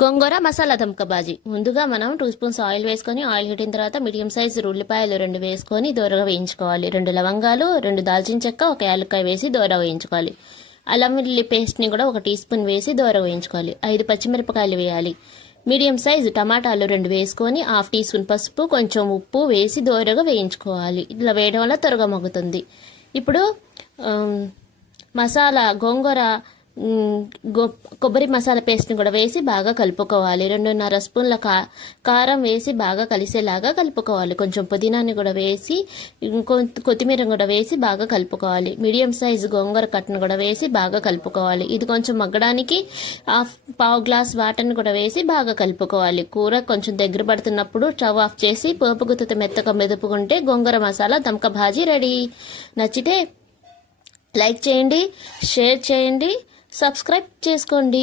గోంగూర మసాలా దంక బాజీ. ముందుగా మనం 2 spoons oil వేసుకొని, ఆయిల్ హీటిన తర్వాత మీడియం సైజు ఉల్లిపాయలు 2 వేసుకొని దోరగా వేయించుకోవాలి. 2 లవంగాలు, 2 దాల్చిన చెక్క, 1 యాలక్కాయ వేసి దోరగా వేయించుకోవాలి. అల్లం వెల్లుల్లి పేస్ట్ని కూడా 1 టీ స్పూన్ వేసి దోరగా వేయించుకోవాలి. 5 పచ్చిమిరపకాయలు వేయాలి. మీడియం సైజు టమాటాలు 2 వేసుకొని 1/2 టీ స్పూన్ పసుపు, కొంచెం ఉప్పు వేసి దోరగా వేయించుకోవాలి. ఇలా వేయడం వల్ల త్వరగా మగ్గుతుంది. ఇప్పుడు మసాలా గోంగూర కొబ్బరి మసాలా పేస్ట్ని కూడా వేసి బాగా కలుపుకోవాలి. 2.5 స్పూన్ల కారం వేసి బాగా కలిసేలాగా కలుపుకోవాలి. కొంచెం పుదీనాని కూడా వేసి, కొత్తిమీర కూడా వేసి బాగా కలుపుకోవాలి. మీడియం సైజు గోంగూర కట్టను కూడా వేసి బాగా కలుపుకోవాలి. ఇది కొంచెం మగ్గడానికి పావు గ్లాస్ వాటర్ని కూడా వేసి బాగా కలుపుకోవాలి. కూర కొంచెం దగ్గర పడుతున్నప్పుడు స్టవ్ ఆఫ్ చేసి పోపు గుత్తితో మెత్తగా మెదుపుకుంటే గోంగూర మసాలా దమ్క భాజీ రెడీ. నచ్చితే లైక్ చేయండి, షేర్ చేయండి, సబ్స్క్రైబ్ చేసుకోండి.